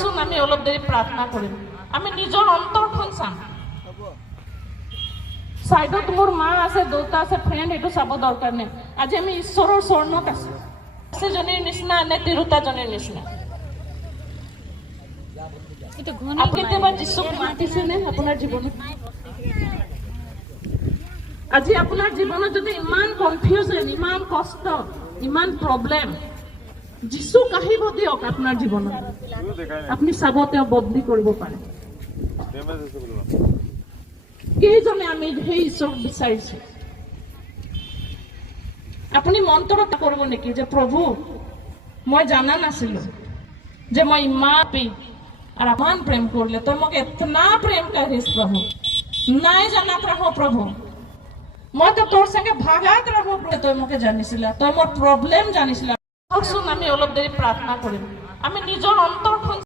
শুন আমি অলপ দেৰি প্ৰাৰ্থনা কৰিম আমি নিজৰ অন্তৰখন চাম সাইডত মোৰ মা আছে দেউতা আছে ফ্ৰেণ্ড এইটো চাব দৰকাৰ নাই আজি আমি ঈশ্বৰৰ চৰণত আছে জনীৰ নিচিনা নে তিৰোতাজনীৰ নিচিনা আপুনি কেতিয়াবা যীশুক মাতিছেনে আপোনাৰ জীৱনত আজি আপোনাৰ জীৱনত যদি ইমান কনফিউজন ইমান কষ্ট ইমান প্ৰব্লেম যীশুক আহিব দিয়ক আপোনাৰ জীৱনত আপুনি চাব তেওঁ বদলি কৰিব পাৰে কেইজনে আমি সেই ঈশ্বৰক বিচাৰিছো আপুনি মন্ত্ৰত কৰিব নেকি যে প্ৰভু মই জানা নাছিলো যে মই ইমান আর আমান প্রেম করলে तो मुझे इतना प्रेम करिस प्रभु नहीं जानत रहो प्रभु मैं तो तोर संगे भागात रहो तो मुझे जानिसिला तो मोर प्रॉब्लम जानिसिला শুন আমি অলপ দেৰি প্ৰাৰ্থনা কৰিম আমি নিজৰ অন্তৰখন